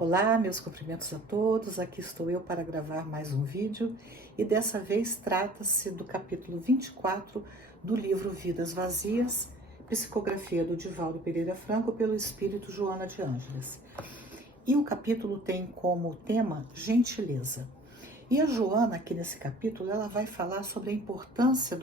Olá, meus cumprimentos a todos. Aqui estou eu para gravar mais um vídeo e dessa vez trata-se do capítulo 24 do livro Vidas Vazias, psicografia do Divaldo Pereira Franco pelo espírito Joana de Ângeles. E o capítulo tem como tema gentileza. E a Joana, aqui nesse capítulo, ela vai falar sobre a importância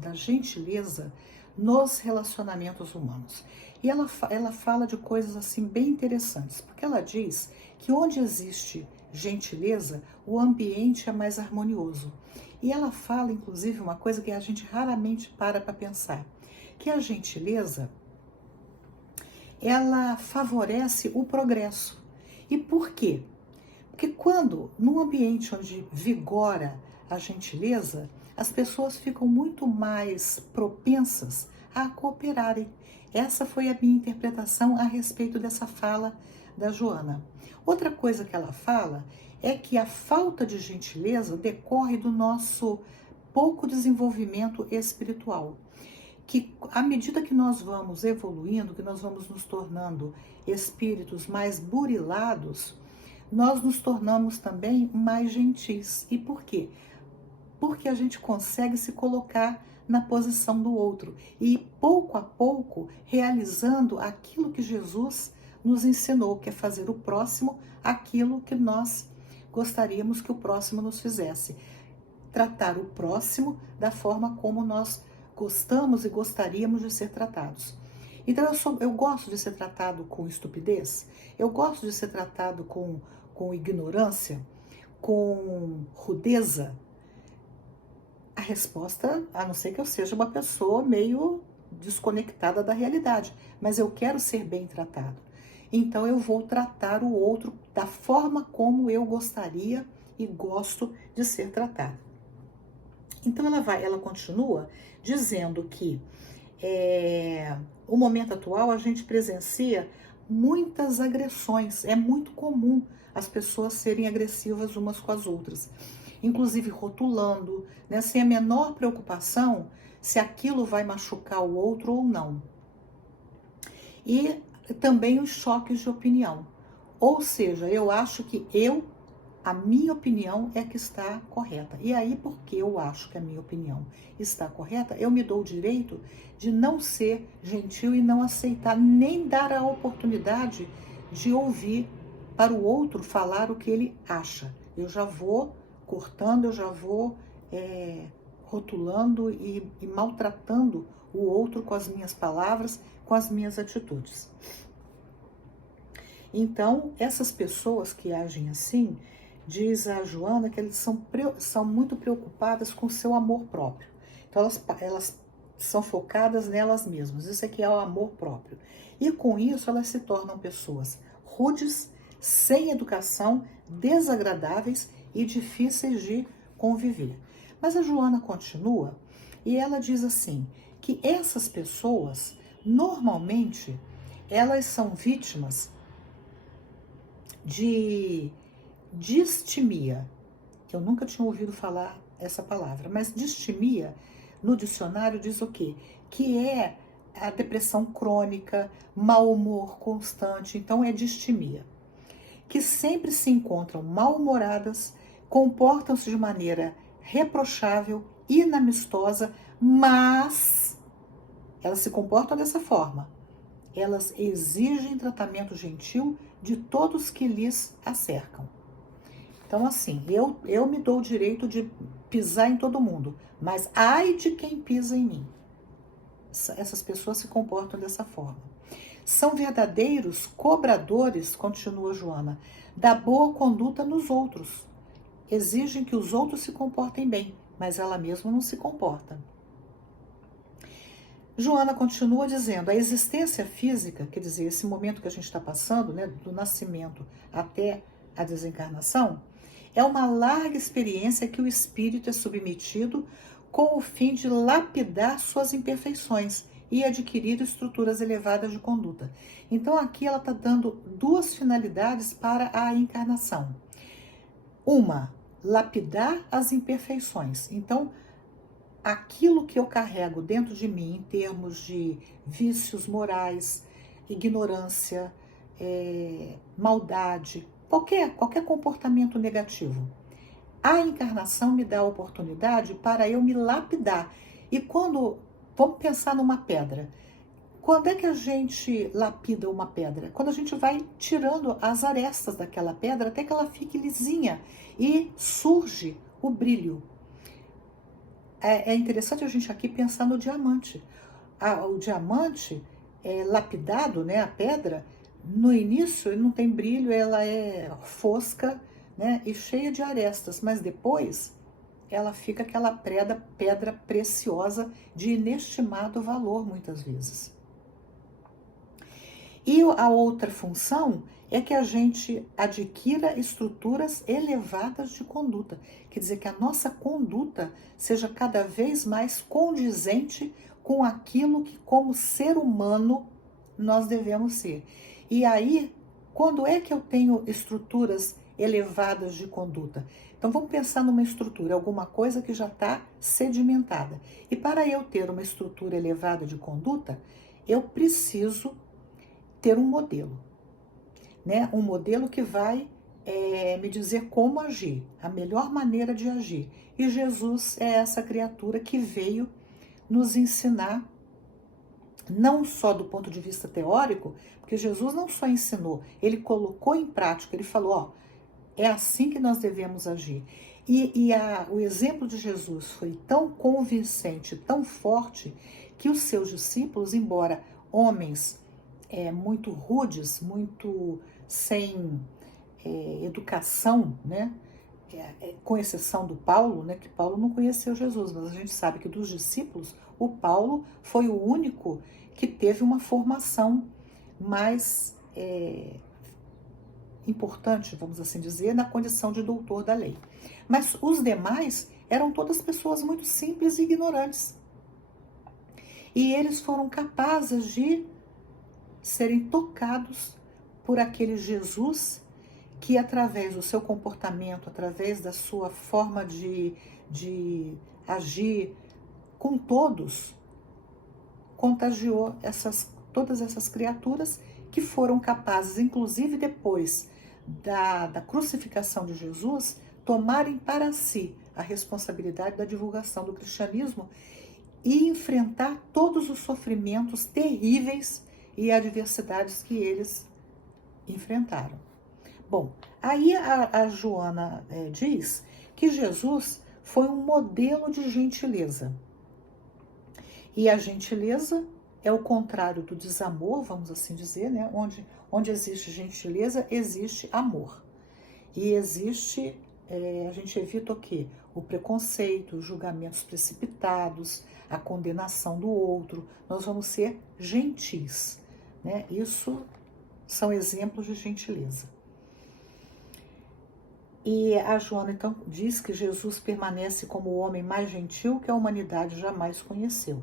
da gentileza nos relacionamentos humanos. E ela fala de coisas assim bem interessantes, porque ela diz que onde existe gentileza, o ambiente é mais harmonioso. E ela fala, inclusive, uma coisa que a gente raramente para pensar, que a gentileza, ela favorece o progresso. E por quê? Porque quando, num ambiente onde vigora a gentileza, as pessoas ficam muito mais propensas a cooperarem. Essa foi a minha interpretação a respeito dessa fala da Joana. Outra coisa que ela fala é que a falta de gentileza decorre do nosso pouco desenvolvimento espiritual. Que à medida que nós vamos evoluindo, que nós vamos nos tornando espíritos mais burilados, nós nos tornamos também mais gentis. E por quê? Porque a gente consegue se colocar na posição do outro e pouco a pouco realizando aquilo que Jesus nos ensinou, que é fazer o próximo aquilo que nós gostaríamos que o próximo nos fizesse. Tratar o próximo da forma como nós gostamos e gostaríamos de ser tratados. Então eu gosto de ser tratado com estupidez, eu gosto de ser tratado com ignorância, com rudeza. A resposta, a não ser que eu seja uma pessoa meio desconectada da realidade, mas eu quero ser bem tratado. Então eu vou tratar o outro da forma como eu gostaria e gosto de ser tratado. Então ela continua dizendo que o momento atual a gente presencia muitas agressões, é muito comum as pessoas serem agressivas umas com as outras, inclusive rotulando, né, sem a menor preocupação se aquilo vai machucar o outro ou não. E também os choques de opinião, ou seja, eu acho que a minha opinião é que está correta. E aí, porque eu acho que a minha opinião está correta, eu me dou o direito de não ser gentil e não aceitar, nem dar a oportunidade de ouvir para o outro falar o que ele acha. Eu já vou cortando, eu já vou rotulando e maltratando o outro com as minhas palavras, com as minhas atitudes. Então, essas pessoas que agem assim, diz a Joana que eles são muito preocupadas com o seu amor próprio. Então elas são focadas nelas mesmas. Isso aqui é o amor próprio. E com isso elas se tornam pessoas rudes, sem educação, desagradáveis e difíceis de conviver. Mas a Joana continua e ela diz assim, que essas pessoas, normalmente, elas são vítimas de distimia. Eu nunca tinha ouvido falar essa palavra, mas distimia no dicionário diz o quê? Que é a depressão crônica, mau humor constante, então é distimia. Que sempre se encontram mal-humoradas, comportam-se de maneira reprochável, inamistosa, mas elas se comportam dessa forma. Elas exigem tratamento gentil de todos que lhes acercam. Então, assim, eu me dou o direito de pisar em todo mundo, mas ai de quem pisa em mim. Essas pessoas se comportam dessa forma. São verdadeiros cobradores, continua Joana, da boa conduta nos outros. Exigem que os outros se comportem bem, mas ela mesma não se comporta. Joana continua dizendo, a existência física, quer dizer, esse momento que a gente está passando, né, do nascimento até a desencarnação, é uma larga experiência que o espírito é submetido com o fim de lapidar suas imperfeições e adquirir estruturas elevadas de conduta. Então aqui ela está dando duas finalidades para a encarnação. Uma, lapidar as imperfeições. Então, aquilo que eu carrego dentro de mim em termos de vícios morais, ignorância, maldade, qualquer comportamento negativo. A encarnação me dá a oportunidade para eu me lapidar. E vamos pensar numa pedra. Quando é que a gente lapida uma pedra? Quando a gente vai tirando as arestas daquela pedra até que ela fique lisinha e surge o brilho. É interessante a gente aqui pensar no diamante. O diamante é lapidado, né, a pedra, no início ele não tem brilho, ela é fosca, né, e cheia de arestas, mas depois ela fica aquela pedra preciosa de inestimado valor muitas vezes. E a outra função é que a gente adquira estruturas elevadas de conduta. Quer dizer, que a nossa conduta seja cada vez mais condizente com aquilo que, como ser humano, nós devemos ser. E aí, quando é que eu tenho estruturas elevadas de conduta? Então, vamos pensar numa estrutura, alguma coisa que já está sedimentada. E para eu ter uma estrutura elevada de conduta, eu preciso ter um modelo, né? Um modelo que vai me dizer como agir, a melhor maneira de agir. E Jesus é essa criatura que veio nos ensinar, não só do ponto de vista teórico, porque Jesus não só ensinou, ele colocou em prática, ele falou, ó, é assim que nós devemos agir. O exemplo de Jesus foi tão convincente, tão forte, que os seus discípulos, embora homens muito rudes, muito sem educação, né? Com exceção do Paulo, né? Que Paulo não conheceu Jesus, mas a gente sabe que dos discípulos, o Paulo foi o único que teve uma formação mais importante, vamos assim dizer, na condição de doutor da lei. Mas os demais eram todas pessoas muito simples e ignorantes. E eles foram capazes de serem tocados por aquele Jesus que, através do seu comportamento, através da sua forma de agir com todos, contagiou todas essas criaturas que foram capazes, inclusive depois da crucificação de Jesus, tomarem para si a responsabilidade da divulgação do cristianismo e enfrentar todos os sofrimentos terríveis e adversidades que eles enfrentaram. Bom, aí a Joana diz que Jesus foi um modelo de gentileza. E a gentileza é o contrário do desamor, vamos assim dizer, né? Onde existe gentileza, existe amor. E existe, a gente evita o quê? O preconceito, os julgamentos precipitados, a condenação do outro. Nós vamos ser gentis, né? Isso são exemplos de gentileza. E a Joana, então, diz que Jesus permanece como o homem mais gentil que a humanidade jamais conheceu.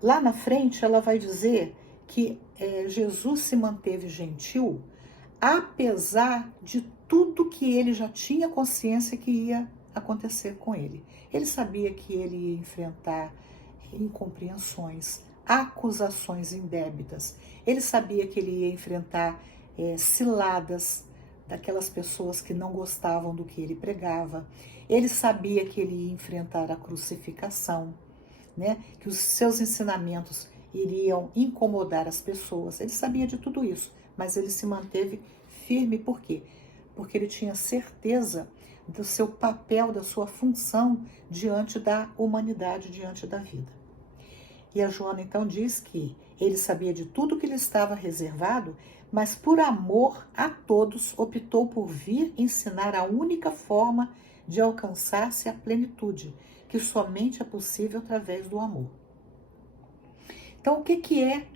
Lá na frente, ela vai dizer que Jesus se manteve gentil apesar de tudo que ele já tinha consciência que ia acontecer com ele. Ele sabia que ele ia enfrentar incompreensões, acusações indébitas. Ele sabia que ele ia enfrentar ciladas daquelas pessoas que não gostavam do que ele pregava. Ele sabia que ele ia enfrentar a crucificação, né? Que os seus ensinamentos iriam incomodar as pessoas. Ele sabia de tudo isso, mas ele se manteve firme. Por quê? Porque ele tinha certeza do seu papel, da sua função diante da humanidade, diante da vida. E a Joana então diz que ele sabia de tudo que lhe estava reservado, mas por amor a todos optou por vir ensinar a única forma de alcançar-se a plenitude, que somente é possível através do amor. Então, o que é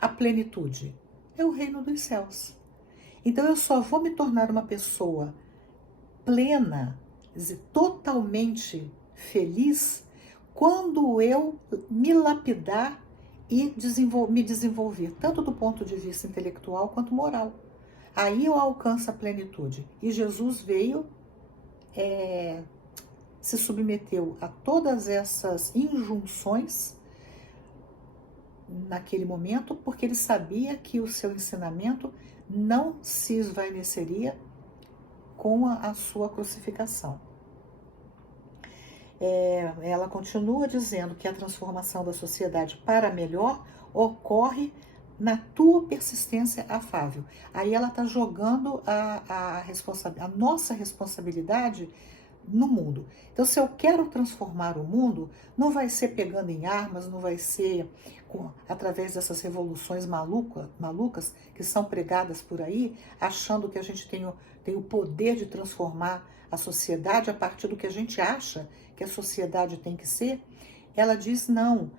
a plenitude? É o reino dos céus. Então, eu só vou me tornar uma pessoa plena, totalmente feliz, quando eu me lapidar e me desenvolver, tanto do ponto de vista intelectual quanto moral. Aí eu alcanço a plenitude. E Jesus veio, se submeteu a todas essas injunções naquele momento, porque ele sabia que o seu ensinamento não se esvaineceria com a sua crucificação. Ela continua dizendo que a transformação da sociedade para melhor ocorre na tua persistência afável. Aí ela está jogando a nossa responsabilidade no mundo. Então, se eu quero transformar o mundo, não vai ser pegando em armas, não vai ser através dessas revoluções malucas que são pregadas por aí, achando que a gente tem o poder de transformar a sociedade a partir do que a gente acha que a sociedade tem que ser. Ela diz não,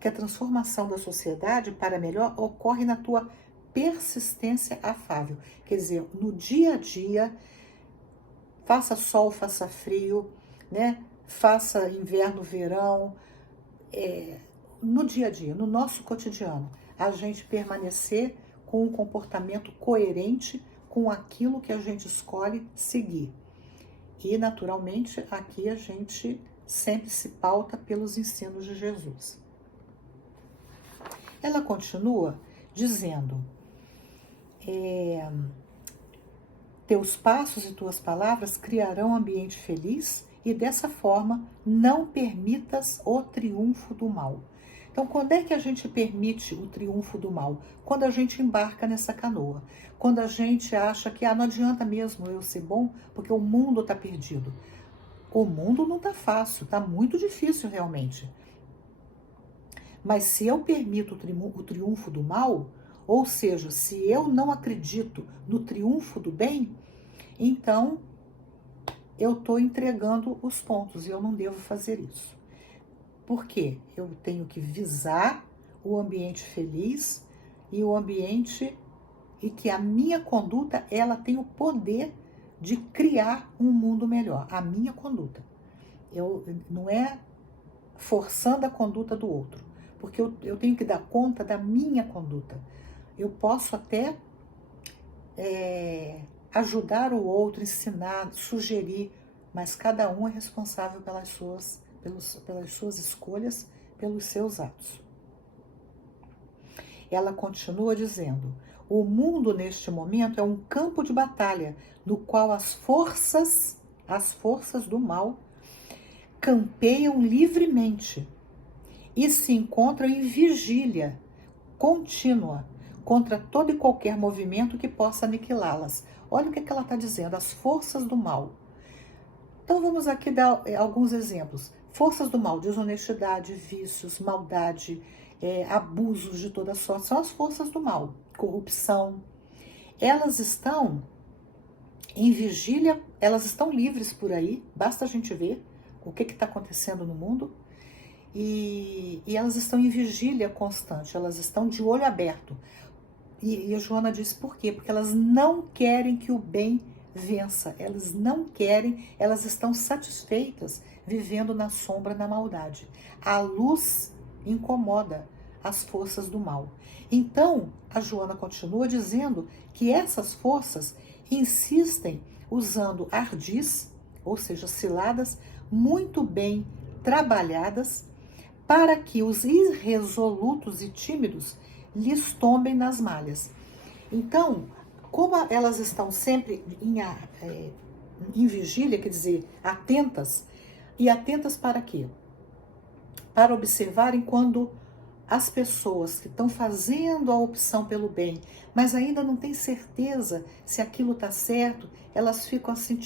que a transformação da sociedade para melhor ocorre na tua persistência afável. Quer dizer, no dia a dia, faça sol, faça frio, né? Faça inverno, verão, no dia a dia, no nosso cotidiano, a gente permanecer com um comportamento coerente com aquilo que a gente escolhe seguir. E, naturalmente, aqui a gente sempre se pauta pelos ensinos de Jesus. Ela continua dizendo: teus passos e tuas palavras criarão um ambiente feliz e dessa forma não permitas o triunfo do mal. Então, quando é que a gente permite o triunfo do mal? Quando a gente embarca nessa canoa. Quando a gente acha que não adianta mesmo eu ser bom, porque o mundo está perdido. O mundo não está fácil, está muito difícil realmente. Mas se eu permito o triunfo do mal, ou seja, se eu não acredito no triunfo do bem, então eu estou entregando os pontos e eu não devo fazer isso. Por quê? Eu tenho que visar o ambiente feliz e o ambiente e que a minha conduta ela tem o poder de criar um mundo melhor. A minha conduta. Não é forçando a conduta do outro, porque eu tenho que dar conta da minha conduta. Eu posso até ajudar o outro, ensinar, sugerir, mas cada um é responsável pelas suas escolhas, pelos seus atos. Ela continua dizendo: o mundo neste momento é um campo de batalha no qual as forças do mal campeiam livremente e se encontram em vigília contínua contra todo e qualquer movimento que possa aniquilá-las. Olha o que ela está dizendo, as forças do mal. Então vamos aqui dar alguns exemplos. Forças do mal, desonestidade, vícios, maldade, abusos de toda sorte, são as forças do mal, corrupção. Elas estão em vigília, elas estão livres por aí, basta a gente ver o que está acontecendo no mundo, e elas estão em vigília constante, elas estão de olho aberto. E a Joana diz por quê? Porque elas não querem que o bem vença, elas não querem, elas estão satisfeitas vivendo na sombra, na maldade. A luz incomoda as forças do mal. Então, a Joana continua dizendo que essas forças insistem usando ardis, ou seja, ciladas, muito bem trabalhadas, para que os irresolutos e tímidos lhes tombem nas malhas. Então, como elas estão sempre em vigília, quer dizer, atentas, e atentas para quê? Para observarem quando as pessoas que estão fazendo a opção pelo bem, mas ainda não têm certeza se aquilo está certo, elas ficam assim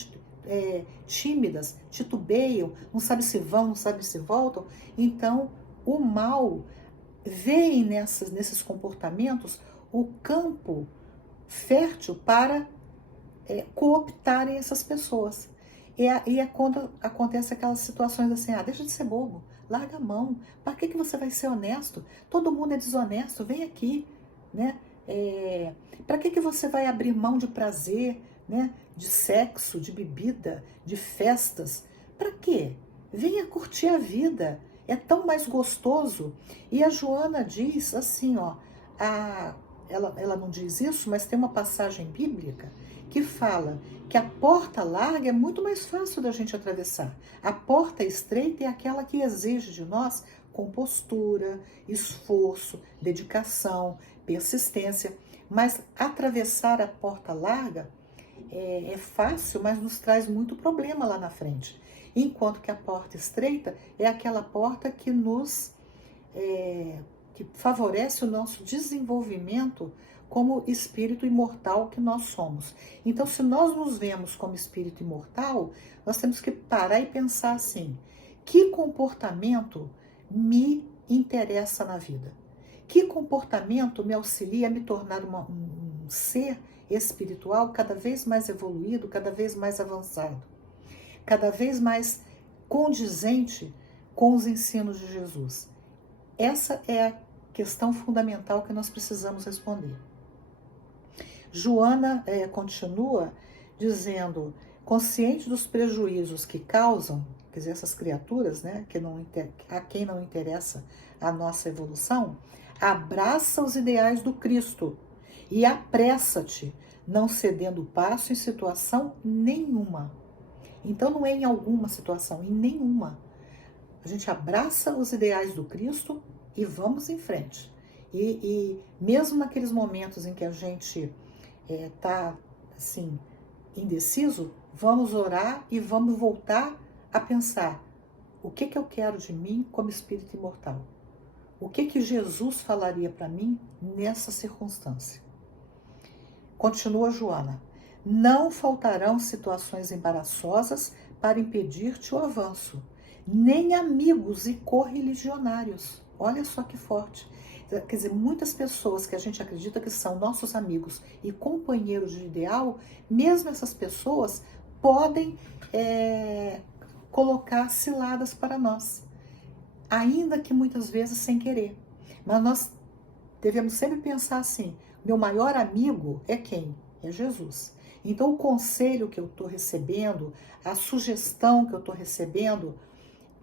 tímidas, titubeiam, não sabem se vão, não sabem se voltam. Então, o mal vê nesses comportamentos o campo fértil para cooptarem essas pessoas. E é quando acontece aquelas situações assim, deixa de ser bobo, larga a mão, para que você vai ser honesto? Todo mundo é desonesto, vem aqui, né? Para que você vai abrir mão de prazer, né? De sexo, de bebida, de festas? Para quê? Venha curtir a vida, é tão mais gostoso. E a Joana diz assim, ela não diz isso, mas tem uma passagem bíblica que fala que a porta larga é muito mais fácil da gente atravessar. A porta estreita é aquela que exige de nós compostura, esforço, dedicação, persistência. Mas atravessar a porta larga é fácil, mas nos traz muito problema lá na frente. Enquanto que a porta estreita é aquela porta que que favorece o nosso desenvolvimento como espírito imortal que nós somos. Então, se nós nos vemos como espírito imortal, nós temos que parar e pensar assim: que comportamento me interessa na vida? Que comportamento me auxilia a me tornar um ser espiritual cada vez mais evoluído, cada vez mais avançado, cada vez mais condizente com os ensinos de Jesus? Essa é a questão fundamental que nós precisamos responder. Joana continua dizendo: consciente dos prejuízos que causam, quer dizer, essas criaturas, né, a quem não interessa a nossa evolução, abraça os ideais do Cristo e apressa-te, não cedendo passo em situação nenhuma. Então não é em alguma situação, em nenhuma. A gente abraça os ideais do Cristo e vamos em frente. E mesmo naqueles momentos em que a gente está assim, indeciso, vamos orar e vamos voltar a pensar: o que eu quero de mim como espírito imortal? O que Jesus falaria para mim nessa circunstância? Continua Joana: não faltarão situações embaraçosas para impedir-te o avanço, nem amigos e correligionários. Olha só que forte. Quer dizer, muitas pessoas que a gente acredita que são nossos amigos e companheiros de ideal, mesmo essas pessoas podem colocar ciladas para nós, ainda que muitas vezes sem querer. Mas nós devemos sempre pensar assim: meu maior amigo é quem? É Jesus. Então o conselho que eu estou recebendo, a sugestão que eu estou recebendo,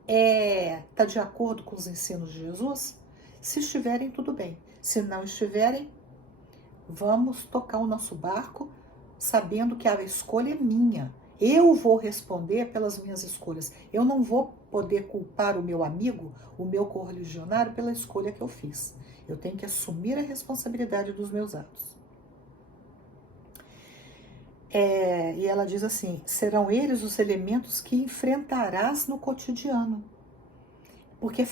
está de acordo com os ensinos de Jesus? Se estiverem, tudo bem. Se não estiverem, vamos tocar o nosso barco sabendo que a escolha é minha. Eu vou responder pelas minhas escolhas. Eu não vou poder culpar o meu amigo, o meu correligionário, pela escolha que eu fiz. Eu tenho que assumir a responsabilidade dos meus atos. E ela diz assim: serão eles os elementos que enfrentarás no cotidiano. Porque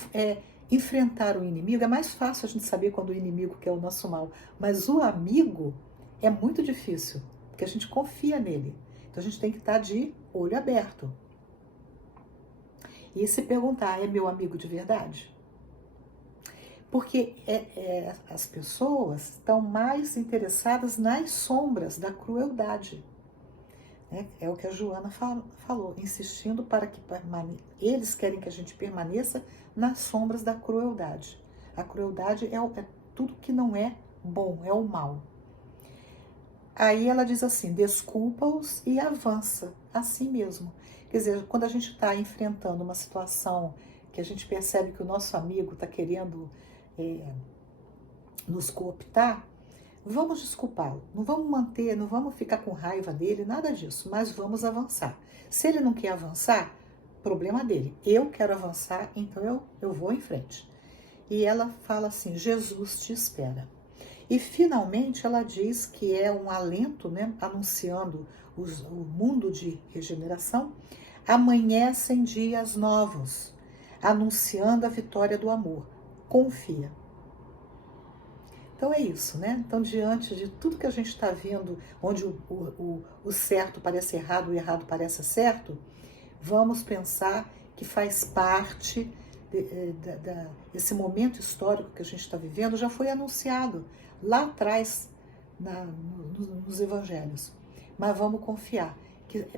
enfrentar o inimigo é mais fácil a gente saber quando o inimigo quer o nosso mal. Mas o amigo é muito difícil, porque a gente confia nele. Então a gente tem que estar de olho aberto. E se perguntar: é meu amigo de verdade? Porque as pessoas estão mais interessadas nas sombras da crueldade. É o que a Joana falou, insistindo para que eles querem que a gente permaneça nas sombras da crueldade. A crueldade é tudo que não é bom, é o mal. Aí ela diz assim: desculpa-os e avança, assim mesmo. Quer dizer, quando a gente está enfrentando uma situação que a gente percebe que o nosso amigo está querendo nos cooptar, vamos desculpá-lo, não vamos ficar com raiva dele, nada disso, mas vamos avançar. Se ele não quer avançar, problema dele. Eu quero avançar, então eu vou em frente. E ela fala assim: Jesus te espera. E finalmente ela diz que é um alento, né, anunciando o mundo de regeneração: amanhecem dias novos, anunciando a vitória do amor. Confia. Então é isso, né? Então, diante de tudo que a gente está vendo, onde o certo parece errado, o errado parece certo, vamos pensar que faz parte desse momento histórico que a gente está vivendo, já foi anunciado lá atrás nos evangelhos. Mas vamos confiar que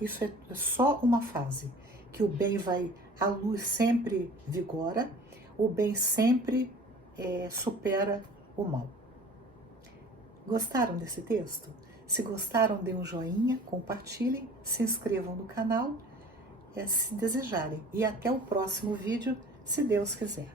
isso é só uma fase, que o bem a luz sempre vigora, o bem sempre supera o mal. Gostaram desse texto? Se gostaram, dê um joinha, compartilhem, se inscrevam no canal, se desejarem. E até o próximo vídeo, se Deus quiser.